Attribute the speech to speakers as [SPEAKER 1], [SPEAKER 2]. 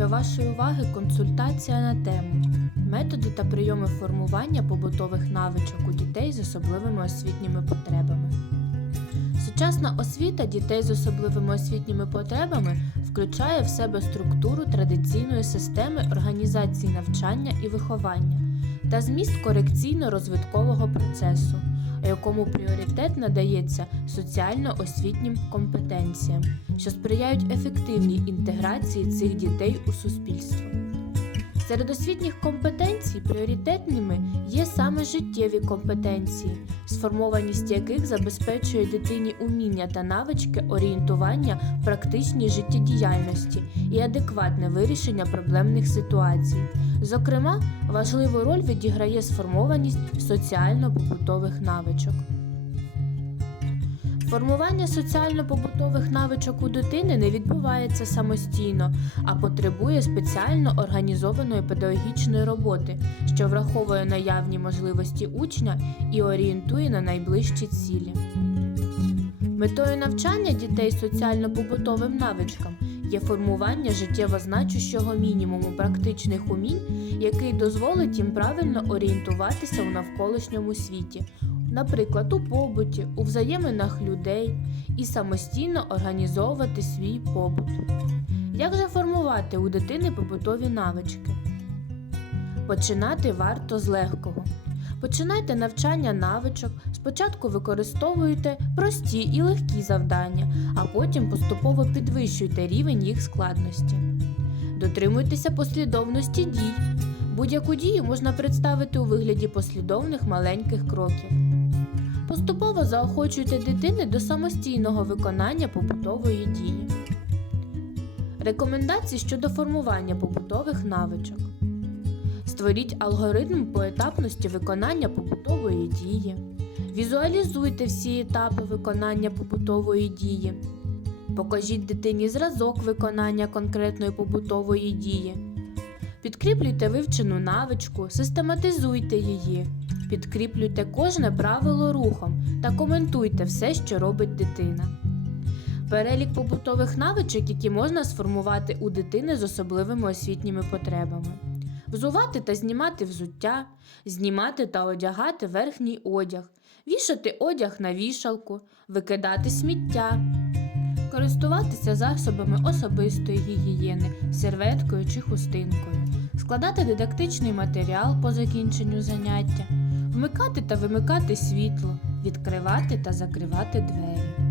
[SPEAKER 1] До вашої уваги консультація на тему методи та прийоми формування побутових навичок у дітей з особливими освітніми потребами. Сучасна освіта дітей з особливими освітніми потребами включає в себе структуру традиційної системи організації навчання і виховання та зміст корекційно-розвиткового процесу, якому пріоритет надається соціально-освітнім компетенціям, що сприяють ефективній інтеграції цих дітей у суспільство. Серед освітніх компетенцій пріоритетними є саме життєві компетенції, сформованість яких забезпечує дитині уміння та навички орієнтування в практичній життєдіяльності і адекватне вирішення проблемних ситуацій. Зокрема, важливу роль відіграє сформованість соціально-побутових навичок. Формування соціально-побутових навичок у дитини не відбувається самостійно, а потребує спеціально організованої педагогічної роботи, що враховує наявні можливості учня і орієнтує на найближчі цілі. Метою навчання дітей соціально-побутовим навичкам є формування життєво значущого мінімуму практичних умінь, який дозволить їм правильно орієнтуватися у навколишньому світі, наприклад, у побуті, у взаєминах людей і самостійно організовувати свій побут. Як же формувати у дитини побутові навички? Починати варто з легкого. Починайте навчання навичок, спочатку використовуйте прості і легкі завдання, а потім поступово підвищуйте рівень їх складності. Дотримуйтеся послідовності дій. Будь-яку дію можна представити у вигляді послідовних маленьких кроків. Поступово заохочуйте дитини до самостійного виконання побутової дії. Рекомендації щодо формування побутових навичок. Створіть алгоритм поетапності виконання побутової дії. Візуалізуйте всі етапи виконання побутової дії. Покажіть дитині зразок виконання конкретної побутової дії. Підкріплюйте вивчену навичку, систематизуйте її. Підкріплюйте кожне правило рухом та коментуйте все, що робить дитина. Перелік побутових навичок, які можна сформувати у дитини з особливими освітніми потребами. Взувати та знімати взуття, знімати та одягати верхній одяг, вішати одяг на вішалку, викидати сміття, користуватися засобами особистої гігієни, серветкою чи хустинкою, складати дидактичний матеріал по закінченню заняття, вмикати та вимикати світло, відкривати та закривати двері.